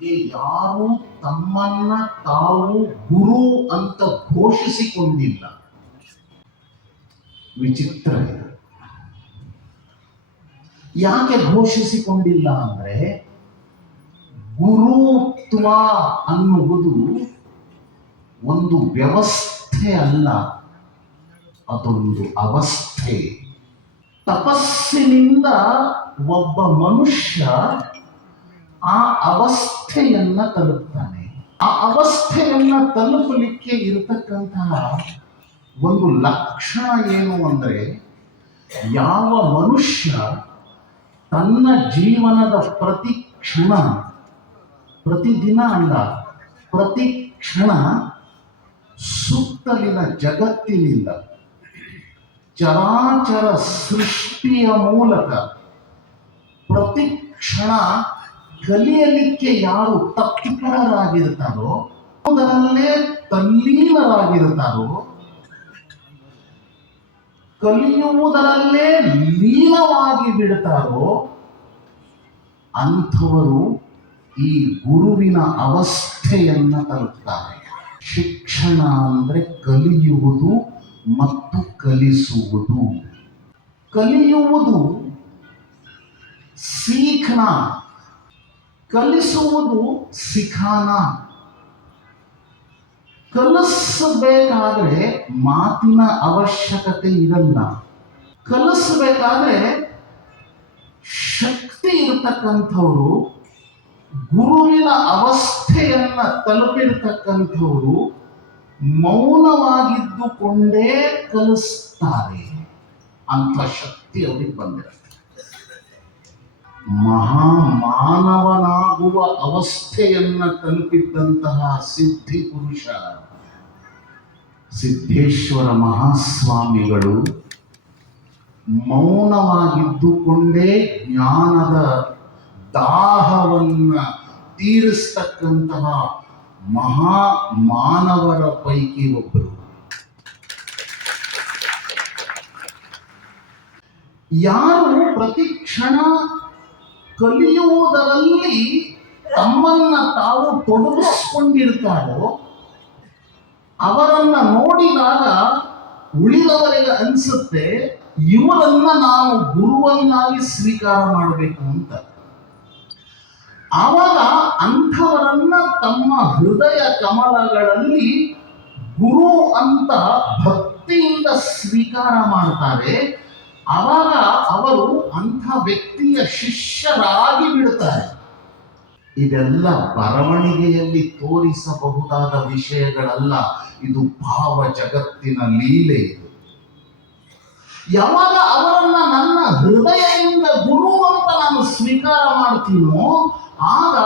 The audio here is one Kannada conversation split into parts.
ಯಾರು ತಮ್ಮನ್ನ ತಾವು ಗುರು ಅಂತ ಘೋಷಿಸಿಕೊಂಡಿಲ್ಲ. ವಿಚಿತ್ರ ಯಾಕೆ ಘೋಷಿಸಿಕೊಂಡಿಲ್ಲ ಅಂದ್ರೆ ಗುರುತ್ವ ಅನ್ನುವುದು ಒಂದು ವ್ಯವಸ್ಥೆ ಅಲ್ಲ, ಅದೊಂದು ಅವಸ್ಥೆ. ತಪಸ್ಸಿನಿಂದ ಒಬ್ಬ ಮನುಷ್ಯ ಆ ಅವಸ್ಥೆಯನ್ನ ತಲುಪ್ತಾನೆ. ಆ ಅವಸ್ಥೆಯನ್ನ ತಲುಪಲಿಕ್ಕೆ ಇರತಕ್ಕಂತಹ ಒಂದು ಲಕ್ಷಣ ಏನು ಅಂದ್ರೆ ಯಾವ ಮನುಷ್ಯ ತನ್ನ ಜೀವನದ ಪ್ರತಿ ಕ್ಷಣ, ಪ್ರತಿದಿನ ಅಲ್ಲ, ಪ್ರತಿ ಕ್ಷಣ ಸುತ್ತಲಿನ ಜಗತ್ತಿನಿಂದ, ಚರಾಚರ ಸೃಷ್ಟಿಯ ಮೂಲಕ ಪ್ರತಿ ಕ್ಷಣ ಕಲಿಯಲಿಕ್ಕೆ ಯಾರು ತಪ್ಪಿತರಾಗಿರ್ತಾರೋ ಅದರಲ್ಲೇ ತಲ್ಲೀನರಾಗಿರ್ತಾರೋ ಕಲಿಯುವುದರಲ್ಲೇ ಲೀನವಾಗಿ ಬಿಡ್ತಾರೋ ಅಂಥವರು ಈ ಗುರುವಿನ ಅವಸ್ಥೆಯನ್ನು ತಲುಪ್ತಾರೆ. ಶಿಕ್ಷಣ ಅಂದ್ರೆ ಕಲಿಯುವುದು ಮತ್ತು ಕಲಿಸುವುದು. ಕಲಿಯುವುದು ಸೀಖನ ಕಲಿಸುವುದು ಸಿಖಾನ. ಕಲಿಸಬೇಕಾದ್ರೆ ಮಾತಿನ ಅವಶ್ಯಕತೆ ಇರಲ್ಲ. ಕಲಿಸಬೇಕಾದ್ರೆ ಶಕ್ತಿ ಇರತಕ್ಕಂಥವರು, ಗುರುವಿನ ಅವಸ್ಥೆಯನ್ನ ತಲುಪಿರ್ತಕ್ಕಂಥವ್ರು ಮೌನವಾಗಿದ್ದುಕೊಂಡೇ ಕಲಿಸ್ತಾರೆ. ಅಂತ ಶಕ್ತಿ ಅವರಿಗೆ ಬಂದಿರುತ್ತೆ. ಮಹಾ ಮಾನವನಾಗುವ ಅವಸ್ಥೆಯನ್ನ ತಲುಪಿದ್ದಂತಹ ಸಿದ್ಧಿ ಪುರುಷ, ಸಿದ್ಧೇಶ್ವರ ಮಹಾಸ್ವಾಮಿಗಳು ಮೌನವಾಗಿದ್ದುಕೊಂಡೇ ಜ್ಞಾನದ ದಾಹವನ್ನ ತೀರಿಸ್ತಕ್ಕಂತಹ ಮಹಾ ಮಾನವರ ಪೈಕಿ ಒಬ್ಬರು ಯಾರು ಪ್ರತಿ ಕ್ಷಣ ಕಲಿಯುವುದರಲ್ಲಿ ತಮ್ಮನ್ನ ತಾವು ತೊಡಗಿಸ್ಕೊಂಡಿರ್ತಾರೋ, ಅವರನ್ನ ನೋಡಿದಾಗ ಉಳಿದವರಿಗೆ ಅನ್ಸುತ್ತೆ, ಇವರನ್ನ ನಾವು ಗುರುವನ್ನಾಗಿ ಸ್ವೀಕಾರ ಮಾಡಬೇಕು ಅಂತ. ಆವಾಗ ಅಂಥವರನ್ನ ತಮ್ಮ ಹೃದಯ ಕಮಲಗಳಲ್ಲಿ ಗುರು ಅಂತ ಭಕ್ತಿಯಿಂದ ಸ್ವೀಕಾರ ಮಾಡ್ತಾರೆ. ಆವಾಗ ಅವರು ಅಂಥ ವ್ಯಕ್ತಿಯ ಶಿಷ್ಯರಾಗಿ ಬಿಡುತ್ತಾರೆ ಇದೆಲ್ಲ ಬರವಣಿಗೆಯಲ್ಲಿ ತೋರಿಸಬಹುದಾದ ವಿಷಯಗಳಲ್ಲ. ಇದು ಭಾವ ಜಗತ್ತಿನ ಲೀಲೆ ಇದು. ಯಾವಾಗ ಅವರನ್ನ ನನ್ನ ಹೃದಯದಿಂದ ಗುರು ಅಂತ ನಾನು ಸ್ವೀಕಾರ ಮಾಡ್ತೀನೋ, ಆಗ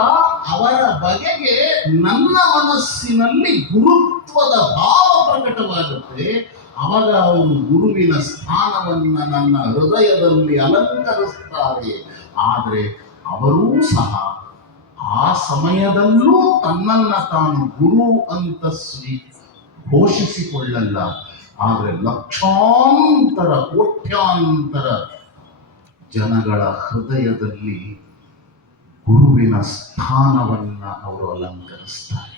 ಅವರ ಬಗೆಗೆ ನನ್ನ ಮನಸ್ಸಿನಲ್ಲಿ ಗುರುತ್ವದ ಭಾವ ಪ್ರಕಟವಾಗುತ್ತೆ. ಅವಾಗ ಅವರು ಗುರುವಿನ ಸ್ಥಾನವನ್ನ ನನ್ನ ಹೃದಯದಲ್ಲಿ ಅಲಂಕರಿಸ್ತಾರೆ. ಆದರೆ ಅವರೂ ಸಹ ಆ ಸಮಯದಲ್ಲೂ ತನ್ನನ್ನ ತಾನು ಗುರು ಅಂತ ಸ್ವೀ ಘೋಷಿಸಿಕೊಳ್ಳಲ್ಲ. ಆದರೆ ಲಕ್ಷಾಂತರ, ಕೋಟ್ಯಾಂತರ ಜನಗಳ ಹೃದಯದಲ್ಲಿ ಗುರುವಿನ ಸ್ಥಾನವನ್ನ ಅವರು ಅಲಂಕರಿಸ್ತಾರೆ.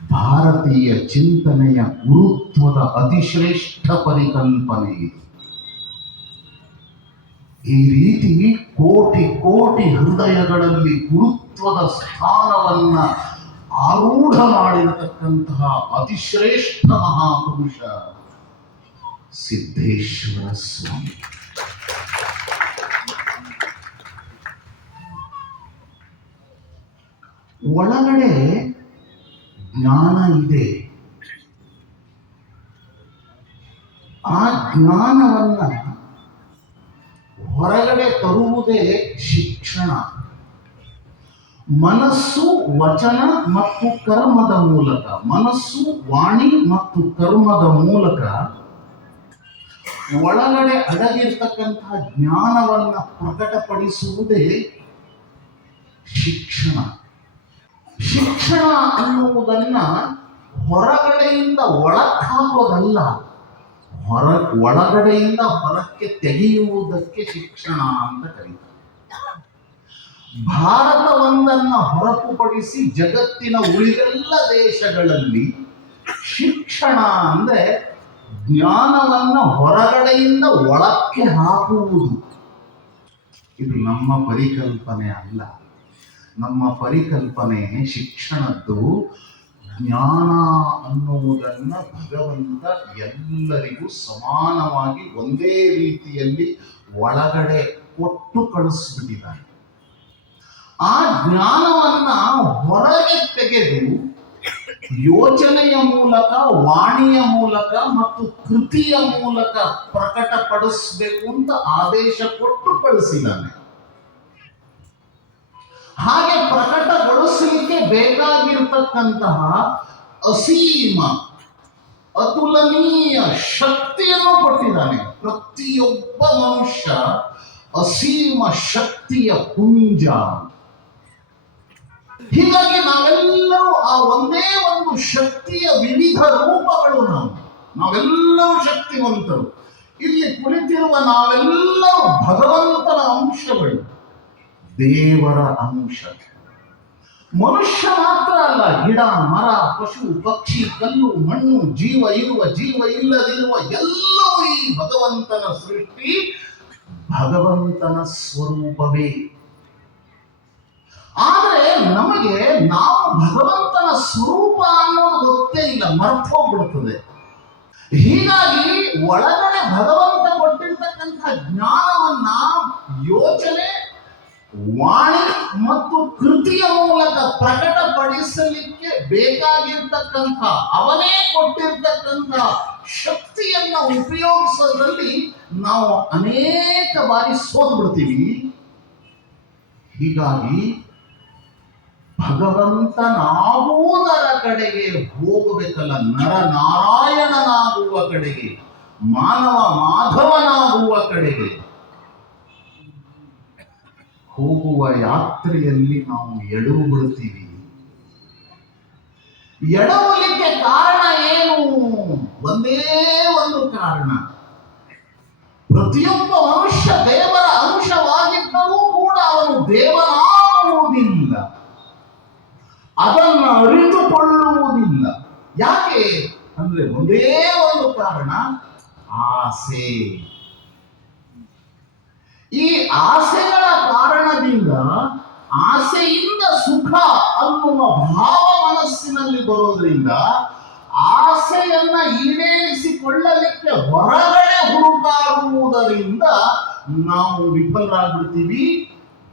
ಭಾರತೀಯ ಚಿಂತನೆಯ ಗುರುತ್ವದ ಅತಿಶ್ರೇಷ್ಠ ಪರಿಕಲ್ಪನೆ ಈ ರೀತಿ ಕೋಟಿ ಕೋಟಿ ಹೃದಯಗಳಲ್ಲಿ ಗುರುತ್ವದ ಸ್ಥಾನವನ್ನ ಆರೂಢ ಮಾಡಿರತಕ್ಕಂತಹ ಅತಿಶ್ರೇಷ್ಠ ಮಹಾಪುರುಷ ಸಿದ್ದೇಶ್ವರ ಸ್ವಾಮಿ. ಒಳಗಡೆ ಜ್ಞಾನ ಇದೆ. ಆ ಜ್ಞಾನವನ್ನ ಹೊರಗಡೆ ತರುವುದೇ ಶಿಕ್ಷಣ. ಮನಸ್ಸು ವಚನ ಮತ್ತು ಕರ್ಮದ ಮೂಲಕ, ಮನಸ್ಸು ವಾಣಿ ಮತ್ತು ಕರ್ಮದ ಮೂಲಕ ಒಳಗಡೆ ಅಡಗಿರ್ತಕ್ಕಂತಹ ಜ್ಞಾನವನ್ನ ಪ್ರಕಟಪಡಿಸುವುದೇ ಶಿಕ್ಷಣ. ಶಿಕ್ಷಣ ಅನ್ನುವುದನ್ನ ಹೊರಗಡೆಯಿಂದ ಒಳಕ್ಕೆ ಹಾಕೋದಲ್ಲ ಹೊರ, ಒಳಗಡೆಯಿಂದ ಹೊರಕ್ಕೆ ತೆಗೆಯುವುದಕ್ಕೆ ಶಿಕ್ಷಣ ಅಂತ ಕರೀತಾರೆ. ಭಾರತವೊಂದನ್ನು ಹೊರತುಪಡಿಸಿ ಜಗತ್ತಿನ ಉಳಿದೆಲ್ಲ ದೇಶಗಳಲ್ಲಿ ಶಿಕ್ಷಣ ಅಂದ್ರೆ ಜ್ಞಾನವನ್ನ ಹೊರಗಡೆಯಿಂದ ಒಳಕ್ಕೆ ಹಾಕುವುದು. ಇದು ನಮ್ಮ ಪರಿಕಲ್ಪನೆ ಅಲ್ಲ. ನಮ್ಮ ಪರಿಕಲ್ಪನೆ ಶಿಕ್ಷಣದ್ದು ಜ್ಞಾನ ಅನ್ನುವುದನ್ನ ಭಗವಂತ ಎಲ್ಲರಿಗೂ ಸಮಾನವಾಗಿ ಒಂದೇ ರೀತಿಯಲ್ಲಿ ಒಳಗಡೆ ಕೊಟ್ಟು ಕಳಿಸ್ಬಿಟ್ಟಿದ್ದಾನೆ. ಆ ಜ್ಞಾನವನ್ನ ಹೊರಗೆ ತೆಗೆದು ಯೋಚನೆಯ ಮೂಲಕ, ವಾಣಿಯ ಮೂಲಕ ಮತ್ತು ಕೃತಿಯ ಮೂಲಕ ಪ್ರಕಟಪಡಿಸಬೇಕು ಅಂತ ಆದೇಶ ಕೊಟ್ಟು ಕಳಿಸಿದ್ದಾನೆ. ಹಾಗೆ ಪ್ರಕಟಗೊಳಿಸಲಿಕ್ಕೆ ಬೇಕಾಗಿರ್ತಕ್ಕಂತಹ ಅಸೀಮ, ಅತುಲನೀಯ ಶಕ್ತಿಯನ್ನು ಕೊಟ್ಟಿದ್ದಾನೆ. ಪ್ರತಿಯೊಬ್ಬ ಮನುಷ್ಯ ಅಸೀಮ ಶಕ್ತಿಯ ಪುಂಜ. ಹೀಗಾಗಿ ನಾವೆಲ್ಲರೂ ಆ ಒಂದೇ ಒಂದು ಶಕ್ತಿಯ ವಿವಿಧ ರೂಪಗಳು ನಾವು. ನಾವೆಲ್ಲರೂ ಶಕ್ತಿವಂತರು. ಇಲ್ಲಿ ಕುಳಿತಿರುವ ನಾವೆಲ್ಲರೂ ಭಗವಂತನ ಅಂಶಗಳು. ದೇವರ ಅಂಶ. ಮನುಷ್ಯ ಮಾತ್ರ ಅಲ್ಲ, ಗಿಡ, ಮರ, ಪಶು, ಪಕ್ಷಿ, ಕಲ್ಲು, ಮಣ್ಣು, ಜೀವ, ಇರುವ ಜೀವ, ಇಲ್ಲದಿರುವ ಎಲ್ಲವೂ ಈ ಭಗವಂತನ ಸೃಷ್ಟಿ, ಭಗವಂತನ ಸ್ವರೂಪವೇ. ಆದರೆ ನಮಗೆ ನಾವು ಭಗವಂತನ ಸ್ವರೂಪ ಅನ್ನೋದು ಗೊತ್ತೇ ಇಲ್ಲ, ಮರ್ತೋಗ್ಬಿಡ್ತದೆ. ಹೀಗಾಗಿ ಒಳಗಡೆ ಭಗವಂತ ಕೊಟ್ಟಿರ್ತಕ್ಕಂಥ ಜ್ಞಾನವನ್ನ ಬೇಕಾಗಿರ್ತಕ್ಕಂಥ, ಅವನೇ ಕೊಟ್ಟಿರ್ತಕ್ಕಂಥ ಶಕ್ತಿಯನ್ನ ಉಪಯೋಗಿಸೋದ್ರಲ್ಲಿ ನಾವು ಅನೇಕ ಬಾರಿ ಸೋತ್ಬಿಡ್ತೀವಿ ಹೀಗಾಗಿ ಭಗವಂತನಾಗುವುದರ ಕಡೆಗೆ ಹೋಗಬೇಕಲ್ಲ ನರ ನಾರಾಯಣನಾಗುವ ಕಡೆಗೆ, ಮಾನವ ಮಾಧವನಾಗುವ ಕಡೆಗೆ. ಹೋಗುವ ಯಾತ್ರೆಯಲ್ಲಿ ನಾವು ಎಡವು ಬಿಡುತ್ತೀವಿ ಎಡವಲಿಕ್ಕೆ ಕಾರಣ ಏನು? ಒಂದೇ ಒಂದು ಕಾರಣ. ಪ್ರತಿಯೊಬ್ಬ ಮನುಷ್ಯ ದೇವರ ಅಂಶವಾಗಿದ್ದರೂ ಕೂಡ ಅವನು ದೇವನಾಗುವುದಿಲ್ಲ. ಅದನ್ನು ಅರಿತುಕೊಳ್ಳುವುದಿಲ್ಲ. ಯಾಕೆ? ಅಂದ್ರೆ ಒಂದೇ ಒಂದು ಕಾರಣ, ಆಸೆ. ಈ ಆಸೆಗಳ ಕಾರಣದಿಂದ ಆಸೆಯಿಂದ ಸುಖ ಅನ್ನುವ ಭಾವ ಮನಸ್ಸಿನಲ್ಲಿ ಬರೋದ್ರಿಂದ ಆಸೆಯನ್ನ ಈಡೇರಿಸಿಕೊಳ್ಳಲಿಕ್ಕೆ ಹೊರಗಡೆ ಹುಡುಕಾಡುವುದರಿಂದ ನಾವು ವಿಫಲರಾಗ್ಬಿಡ್ತೀವಿ,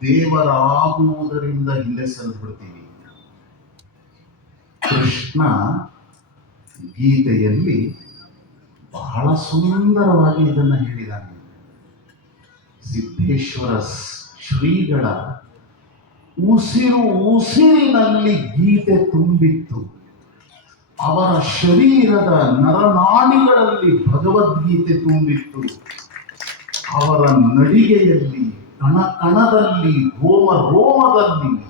ದೇವರಾಗುವುದರಿಂದ ಹಿಂದೆ ಸಲ್ಬಿಡ್ತೀವಿ ಬಿಡ್ತೀವಿ ಕೃಷ್ಣ ಗೀತೆಯಲ್ಲಿ ಬಹಳ ಸುಂದರವಾಗಿ ಇದನ್ನ ಹೇಳಿದ್ದಾನೆ ಸಿದ್ದೇಶ್ವರ ಶ್ರೀಗಳ ಉಸಿರು ಉಸಿರಿನಲ್ಲಿ ಗೀತೆ ತುಂಬಿತ್ತು. ಅವರ ಶರೀರದ ನರನಾಡಿಗಳಲ್ಲಿ ಭಗವದ್ಗೀತೆ ತುಂಬಿತ್ತು. ಅವರ ನಡಿಗೆಯಲ್ಲಿ, ಕಣ ಕಣದಲ್ಲಿ ರೋಮ ರೋಮದಲ್ಲಿ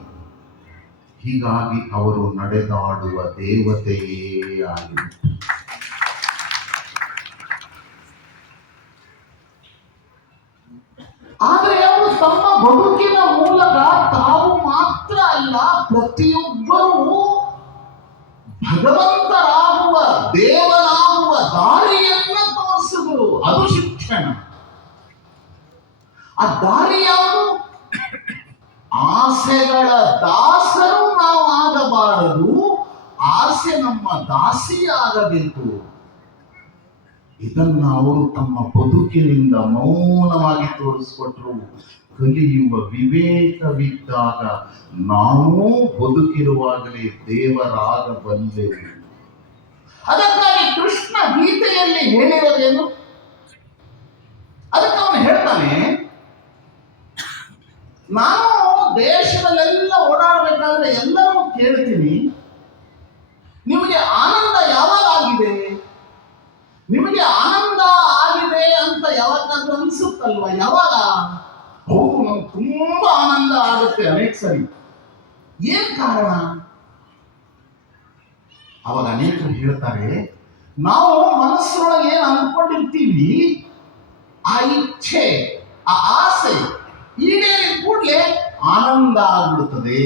ಹೀಗಾಗಿ ಅವರು ನಡೆದಾಡುವ ದೇವತೆಯೇ ಆಗಿತ್ತು. ಆದರೆ ಅವರು ತಮ್ಮ ಬದುಕಿನ ಮೂಲಕ ಪ್ರತಿಯೊಬ್ಬರೂ ಭಗವಂತರಾಗುವ, ದೇವರಾಗುವ ದಾರಿಯನ್ನ ತೋರಿಸಿದರು. ಅದು ಶಿಕ್ಷಣ. ಆ ದಾರಿ ಯಾವುದು ಆಸೆಗಳ ದಾಸರು ನಾವು ಆಗಬಾರದು ಆಸೆ ನಮ್ಮ ದಾಸಿಯಾಗಬೇಕು. ಇದನ್ನ ಅವರು ತಮ್ಮ ಬದುಕಿನಿಂದ ಮೌನವಾಗಿ ತೋರಿಸ್ಕೊಟ್ರು. ಕಲಿಯುವ ವಿವೇಕವಿದ್ದಾಗ ನಾವು ಬದುಕಿರುವಾಗಲೇ ದೇವರಾಗಬಲ್ಲೆವು. ಅದಕ್ಕಾಗಿ ಕೃಷ್ಣ ಗೀತೆಯಲ್ಲಿ ಹೇಳಿರೋದೇನು? ಅದಕ್ಕೆ ಅವನು ಹೇಳ್ತಾನೆ, ನಾನು ದೇಶದಲ್ಲೆಲ್ಲ ಓಡಾಡಬೇಕಾದ್ರೆ ಎಲ್ಲರೂ ಕೇಳ್ತೀನಿ, ನಿಮಗೆ ಆನಂದ ಯಾವಾಗ ಆಗಿದೆ? ನಿಮಗೆ ಆನಂದ ಆಗಿದೆ ಅಂತ ಯಾವಾಗಾದ್ರೂ ಅನ್ಸುತ್ತಲ್ವ? ಯಾವಾಗ ಹೌದು ನಮ್ಗೆ ತುಂಬಾ ಆನಂದ ಆಗುತ್ತೆ ಅನೇಕ ಸರಿ. ಏನ್ ಕಾರಣ? ಅವಾಗ ಅನೇಕರು ಹೇಳ್ತಾರೆ, ನಾವು ಮನಸ್ಸೊಳಗೆ ಏನ್ ಅಂದ್ಕೊಂಡಿರ್ತೀವಿ ಆ ಇಚ್ಛೆ, ಆ ಆಸೆ ಈಡೇರಿದ ಕೂಡಲೇ ಆನಂದ ಆಗ್ಬಿಡುತ್ತದೆ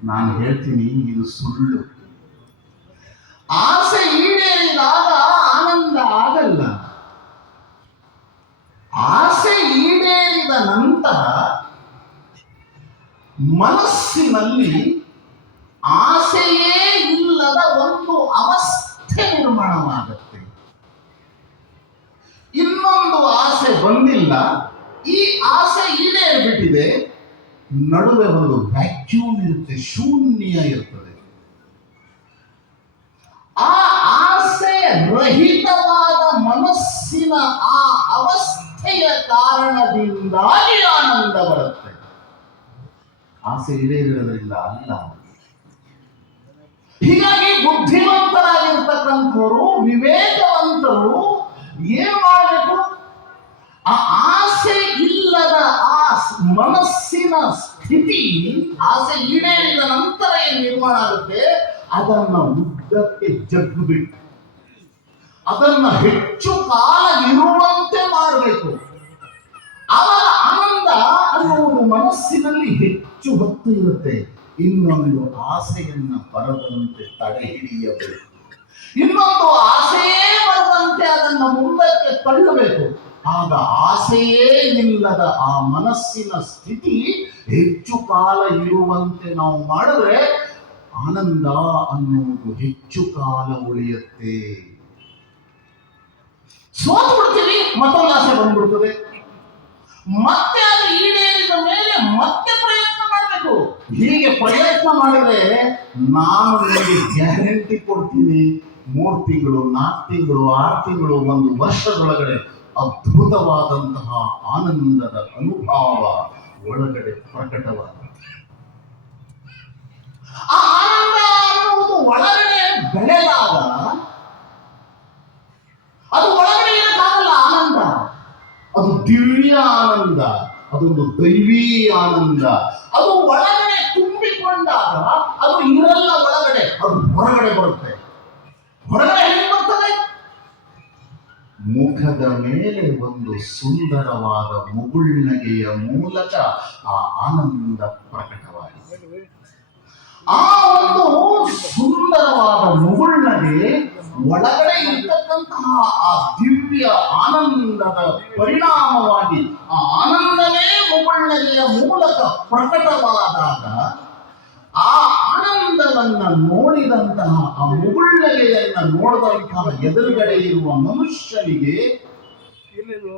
ನಾನು ಹೇಳ್ತೀನಿ, ಇದು ಸುಳ್ಳು. ಆಸೆ ಈಡೇರಿದಾಗ ಆನಂದ ಆಗಲ್ಲ. ಆಸೆ ಈಡೇರಿದ ನಂತರ ಮನಸ್ಸಿನಲ್ಲಿ ಆಸೆಯೇ ಇಲ್ಲದ ಒಂದು ಅವಸ್ಥೆ ನಿರ್ಮಾಣವಾಗುತ್ತೆ. ಇನ್ನೊಂದು ಆಸೆ ಬಂದಿಲ್ಲ. ಈ ಆಸೆ ಈಡೇರ್ಬಿಟ್ಟಿದೆ. ನಡುವೆ ಒಂದು ವ್ಯಾಕ್ಯೂಮ್ ಇರುತ್ತೆ, ಶೂನ್ಯ ಇರ್ತದೆ. ಆ ಆಸೆ ರಹಿತವಾದ ಮನಸ್ಸಿನ ಆ ಅವಸ್ಥೆಯ ಕಾರಣದಿಂದಾಗಿ ಆನಂದ ಬರುತ್ತೆ ಆಸೆ ಇರೋದ್ರಿಂದ ಅಲ್ಲ. ಹೀಗಾಗಿ ಬುದ್ಧಿವಂತರಾಗಿರ್ತಕ್ಕಂಥವರು ವಿವೇಕವಂತರು ಏನ್ ಮಾಡಬೇಕು? ಆ ಆಸೆ ಇಲ್ಲದ ಆ ಮನಸ್ಸಿನ ಸ್ಥಿತಿ ಆಸೆ ಈಡೇರಿದ ನಂತರ ಏನ್ ನಿರ್ಮಾಣ ಆಗುತ್ತೆ? ಅದನ್ನ ಉದ್ದಕ್ಕೆ ಜಗ್ಗು ಬಿಟ್ಟು ಅದನ್ನ ಹೆಚ್ಚು ಕಾಲ ಇರುವಂತೆ ಮಾಡಬೇಕು ಅವರ ಆನಂದ ಅನ್ನುವುದು ಮನಸ್ಸಿನಲ್ಲಿ ಹೆಚ್ಚು ಹೊತ್ತು ಇರುತ್ತೆ. ಇನ್ನೊಂದು ಆಸೆಯನ್ನ ಬರದಂತೆ ತಡೆ ಹಿಡಿಯಬೇಕು. ಇನ್ನೊಂದು ಆಸೆಯೇ ಬರದಂತೆ ಅದನ್ನು ಮುಂದಕ್ಕೆ ತಳ್ಳಬೇಕು. ಆಗ ಆಸೆಯೇ ಇಲ್ಲದ ಆ ಮನಸ್ಸಿನ ಸ್ಥಿತಿ ಹೆಚ್ಚು ಕಾಲ ಇರುವಂತೆ ನಾವು ಮಾಡಿದ್ರೆ ಆನಂದ ಅನ್ನುವುದು ಹೆಚ್ಚು ಕಾಲ ಉಳಿಯುತ್ತೆ. ಸೋತು ಬಿಡ್ತೀವಿ, ಮತ್ತೊಂದು ಆಸೆ ಬಂದ್ಬಿಡ್ತದೆ. ಮತ್ತೆ ಅದು ಈಡೇರಿದ ಮೇಲೆ ಮತ್ತೆ ಪ್ರಯತ್ನ ಮಾಡಬೇಕು. ಹೀಗೆ ಪ್ರಯತ್ನ ಮಾಡಿದ್ರೆ ನಾನು ನಿಮಗೆ ಗ್ಯಾರಂಟಿ ಕೊಡ್ತೀನಿ. ಮೂರು ತಿಂಗಳು, ನಾಲ್ಕು ತಿಂಗಳು, ಆರು ತಿಂಗಳು, ಒಂದು ವರ್ಷದೊಳಗಡೆ ಅದ್ಭುತವಾದಂತಹ ಆನಂದದ ಅನುಭವ ಒಳಗಡೆ ಪ್ರಕಟವಾದ ಆ ಆನಂದ ಅನ್ನುವುದು ಒಳಗಡೆ ಬೆಳೆದಾಗ ಅದು ಒಳಗಡೆ ಏನಕ್ಕಾಗಲ್ಲ ಆನಂದ. ಅದು ದಿವ್ಯ ಆನಂದ, ಅದೊಂದು ದೈವಿ ಆನಂದ. ಅದು ಒಳಗಡೆ ತುಂಬಿಕೊಂಡಾಗ ಅದು ಇರಲ್ಲ ಒಳಗಡೆ, ಅದು ಹೊರಗಡೆ ಬರುತ್ತೆ. ಹೊರಗಡೆ ಹೇಗೆ ಬರ್ತದೆ? ಮುಖದ ಮೇಲೆ ಒಂದು ಸುಂದರವಾದ ಮುಗುಳ್ನಗೆಯ ಮೂಲಕ ಆ ಆನಂದ ಪ್ರಕಟವಾಗಿದೆ. ಆ ಒಂದು ಸುಂದರವಾದ ಮುಗುಳ್ನಗೆ ಒಳಗಡೆ ಇರ್ತಕ್ಕಂತಹ ಆ ದಿವ್ಯ ಆನಂದದ ಪರಿಣಾಮವಾಗಿ ಆ ಆನಂದವೇ ಮುಬಣ್ಣಗೆಯ ಮೂಲಕ ಪ್ರಕಟವಾದಾಗ ಆ ಆನಂದವನ್ನ ನೋಡಿದಂತಹ ಆ ಮುಗುಳ್ನಗೆಯನ್ನ ನೋಡಿದಂತಹ ಎದುರುಗಡೆ ಇರುವ ಮನುಷ್ಯನಿಗೆ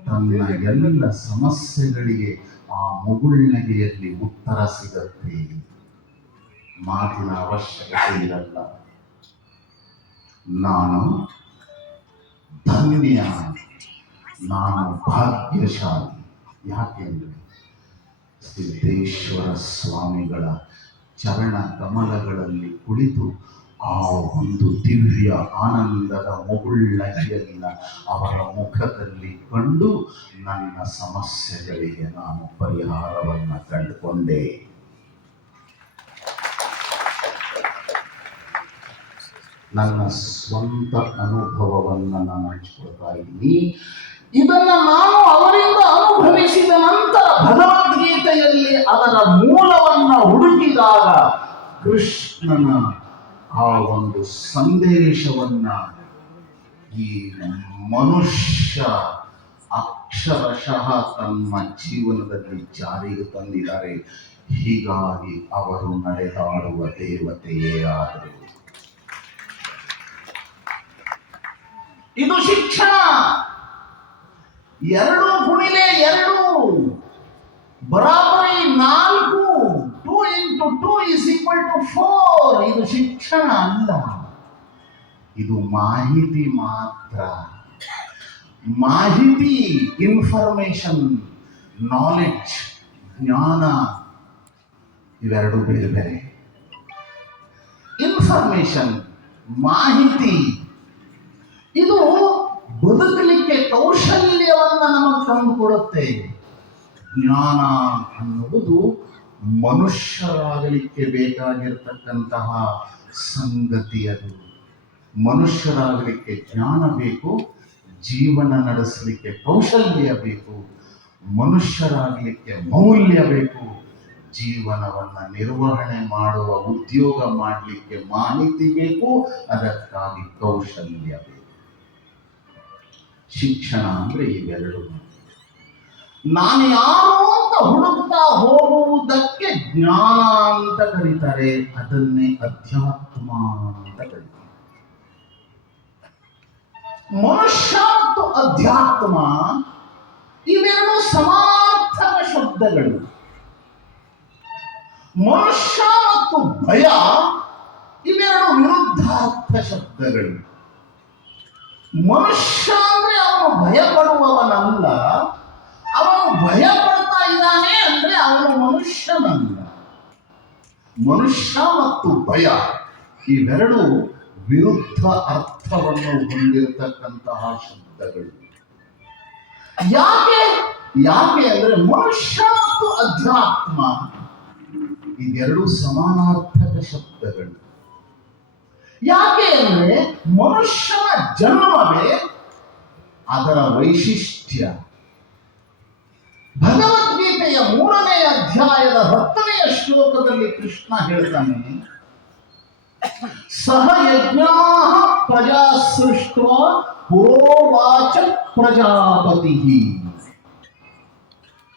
ತನ್ನ ಎಲ್ಲ ಸಮಸ್ಯೆಗಳಿಗೆ ಆ ಮುಗುಳ್ನಗೆಯಲ್ಲಿ ಉತ್ತರ ಸಿಗತ್ತೆ. ಮಾತಿನ ಅವಶ್ಯಕತೆ ಇರಲ್ಲ. ನಾನು ಧನ್ಯ ನಾನು ಭಾಗ್ಯಶಾಲಿ. ಯಾಕೆಂದರೆ ಸಿದ್ದೇಶ್ವರ ಸ್ವಾಮಿಗಳ ಚರಣ ಕಮಲಗಳಲ್ಲಿ ಕುಳಿತು ಆ ಒಂದು ದಿವ್ಯ ಆನಂದದ ಮುಗುಳ್ಳಗೆಯನ್ನ ಅವರ ಮುಖದಲ್ಲಿ ಕಂಡು ನನ್ನ ಸಮಸ್ಯೆಗಳಿಗೆ ನಾನು ಪರಿಹಾರವನ್ನು ಕಂಡುಕೊಂಡೆ. ನನ್ನ ಸ್ವಂತ ಅನುಭವವನ್ನು ನಾನು ಹಂಚಿಕೊಳ್ತಾ ಇದ್ದೀನಿ. ಇದನ್ನ ನಾನು ಅವರಿಂದ ಅನುಭವಿಸಿದ ನಂತರ ಭಗವದ್ಗೀತೆಯಲ್ಲಿ ಅದರ ಮೂಲವನ್ನ ಹುಡುಕಿದಾಗ ಕೃಷ್ಣನ ಆ ಒಂದು ಸಂದೇಶವನ್ನ ಈ ಮನುಷ್ಯ ಅಕ್ಷರಶಃ ತಮ್ಮ ಜೀವನದಲ್ಲಿ ಜಾರಿಗೆ ತಂದಿದ್ದಾರೆ. ಹೀಗಾಗಿ ಅವರು ನಡೆದಾಡುವ ದೇವತೆಯೇ ಆದರು. ಇದು ಶಿಕ್ಷಣ. ಎರಡು ಗುಣಿಲೆ ಎರಡು. ಬರಾಬರಿ ನಾಲ್ಕು. Two into two is equal to four. ಇದು ಶಿಕ್ಷಣ ಅಲ್ಲ. ಇದು ಮಾಹಿತಿ ಮಾತ್ರ. ಮಾಹಿತಿ ಇನ್ಫಾರ್ಮೇಶನ್ ನಾಲೆಡ್ಜ್ ಜ್ಞಾನ, ಇವೆರಡು ಬೇರೆ ಬೇರೆ ಇನ್ಫಾರ್ಮೇಶನ್ ಮಾಹಿತಿ ಇದು ಬದುಕಲಿಕ್ಕೆ ಕೌಶಲ್ಯವನ್ನು ನಮಗೆ ತಂದುಕೊಡುತ್ತೆ. ಜ್ಞಾನ ಅನ್ನುವುದು ಮನುಷ್ಯರಾಗಲಿಕ್ಕೆ ಬೇಕಾಗಿರ್ತಕ್ಕಂತಹ ಸಂಗತಿ ಅದು. ಮನುಷ್ಯರಾಗಲಿಕ್ಕೆ ಜ್ಞಾನ ಬೇಕು, ಜೀವನ ನಡೆಸಲಿಕ್ಕೆ ಕೌಶಲ್ಯ ಬೇಕು, ಮನುಷ್ಯರಾಗಲಿಕ್ಕೆ ಮೌಲ್ಯ ಬೇಕು, ಜೀವನವನ್ನು ನಿರ್ವಹಣೆ ಮಾಡುವ ಉದ್ಯೋಗ ಮಾಡಲಿಕ್ಕೆ ಮಾಹಿತಿ ಬೇಕು, ಅದಕ್ಕಾಗಿ ಕೌಶಲ್ಯ ಬೇಕು. ಶಿಕ್ಷಣ ಅಂದ್ರೆ ಇವೆರಡು ನಾನು ಯಾರು ಅಂತ ಹುಡುಕ್ತಾ ಹೋಗುವುದಕ್ಕೆ ಜ್ಞಾನ ಅಂತ ಕರೀತಾರೆ, ಅದನ್ನೇ ಅಧ್ಯಾತ್ಮ ಅಂತ ಕರೀತಾರೆ. ಮನುಷ್ಯ ಮತ್ತು ಅಧ್ಯಾತ್ಮ, ಇವೆರಡು ಸಮಾರ್ಥಕ ಶಬ್ದಗಳು. ಮನುಷ್ಯ ಮತ್ತು ಭಯ, ಇವೆರಡು ವಿರುದ್ಧಾರ್ಥ ಶಬ್ದಗಳು. ಮನುಷ್ಯ ಅವನು ಭಯ ಪಡುವವನಲ್ಲ ಅವನು ಭಯ ಪಡ್ತಾ ಇದ್ದಾನೆ ಅಂದ್ರೆ ಅವನು ಮನುಷ್ಯನಲ್ಲ. ಮನುಷ್ಯ ಮತ್ತು ಭಯ ಇವೆರಡು ವಿರುದ್ಧ ಅರ್ಥವನ್ನು ಹೊಂದಿರತಕ್ಕಂತಹ ಶಬ್ದಗಳು. ಯಾಕೆ? ಯಾಕೆ ಅಂದ್ರೆ ಮನುಷ್ಯ ಮತ್ತು ಅಧ್ಯಾತ್ಮ ಇದೆರಡು ಸಮಾನಾರ್ಥಕ ಶಬ್ದಗಳು. ಯಾಕೆ ಅಂದ್ರೆ ಮನುಷ್ಯನ ಜನ್ಮವೇ ಅದರ ವೈಶಿಷ್ಟ್ಯ. ಭಗವದ್ಗೀತೆಯ ಮೂರನೇ ಅಧ್ಯಾಯದ ಹತ್ತನೆಯ ಶ್ಲೋಕದಲ್ಲಿ ಕೃಷ್ಣ ಹೇಳ್ತಾನೆ, ಸಹ ಯಜ್ಞಾ ಪ್ರಜಾ ಸೃಷ್ಟ ಪುರೋವಾಚ ಪ್ರಜಾಪತಿ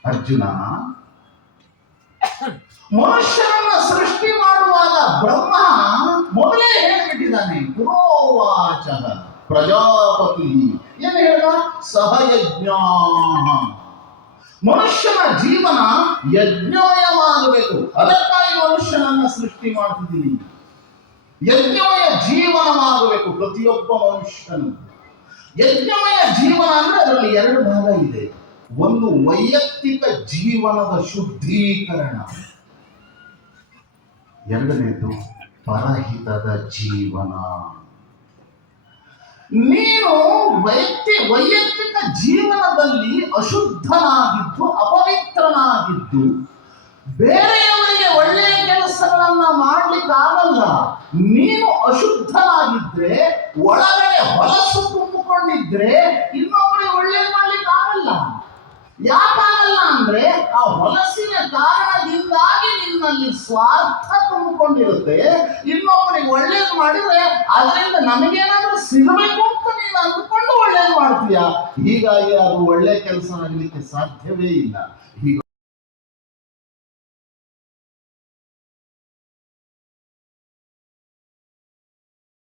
ಅರ್ಜುನ, ಮನುಷ್ಯನನ್ನ ಸೃಷ್ಟಿ ಮಾಡುವಾಗ ಬ್ರಹ್ಮ ಮೊದಲೇ ಹೇಳಿಬಿಟ್ಟಿದ್ದಾನೆ, ಪುರೋವಾಚ ಪ್ರಜಾಪತಿ ಏನು ಹೇಳ ಸಹಯಜ್ಞ ಮನುಷ್ಯನ ಜೀವನ ಯಜ್ಞಮಯವಾಗಬೇಕು ಅದಕ್ಕಾಗಿ ಮನುಷ್ಯನನ್ನ ಸೃಷ್ಟಿ ಮಾಡ್ತಿದ್ದೀನಿ. ಯಜ್ಞಮಯ ಜೀವನವಾಗಬೇಕು ಪ್ರತಿಯೊಬ್ಬ ಮನುಷ್ಯನು. ಯಜ್ಞಮಯ ಜೀವನ ಅಂದ್ರೆ ಅದರಲ್ಲಿ ಎರಡು ಭಾಗ ಇದೆ. ಒಂದು ವೈಯಕ್ತಿಕ ಜೀವನದ ಶುದ್ಧೀಕರಣ. ಎರಡನೇದು ಪರಹಿತದ ಜೀವನ. ನೀನು ವೈಯಕ್ತಿ, ವೈಯಕ್ತಿಕ ಜೀವನದಲ್ಲಿ ಅಶುದ್ಧನಾಗಿದ್ದು, ಅಪವಿತ್ರನಾಗಿದ್ದು, ಬೇರೆಯವರಿಗೆ ಒಳ್ಳೆಯ ಕೆಲಸಗಳನ್ನ ಮಾಡ್ಲಿಕ್ಕಾಗಲ್ಲ. ನೀನು ಅಶುದ್ಧನಾಗಿದ್ರೆ, ಒಳಗಡೆ ಹೊಲಸು ತುಂಬಿಕೊಂಡಿದ್ರೆ ಇನ್ನೊಬ್ಬರಿಗೆ ಒಳ್ಳೇದು ಮಾಡ್ಲಿಕ್ಕಾಗಲ್ಲ. ಯಾಕಾಗಲ್ಲ ಅಂದ್ರೆ ಆ ಹೊಲಸಿನ ಕಾರಣದಿಂದಾಗಿ ನಿಮ್ಮಲ್ಲಿ ಸ್ವಾರ್ಥ ತುಂಬಿಕೊಂಡಿರುತ್ತೆ. ಇನ್ನೊಬ್ಬರಿಗೆ ಒಳ್ಳೇದು ಮಾಡಿದ್ರೆ ಅದರಿಂದ ನಮಗೇನಾದ್ರೂ ಸಿಗಬೇಕು ಅಂತ ನೀನು ಅಂದ್ಕೊಂಡು ಒಳ್ಳೇದು ಮಾಡ್ತೀಯ? ಹೀಗಾಗಿ ಅದು ಒಳ್ಳೆ ಕೆಲಸ ಆಗಲಿಕ್ಕೆ ಸಾಧ್ಯವೇ ಇಲ್ಲ.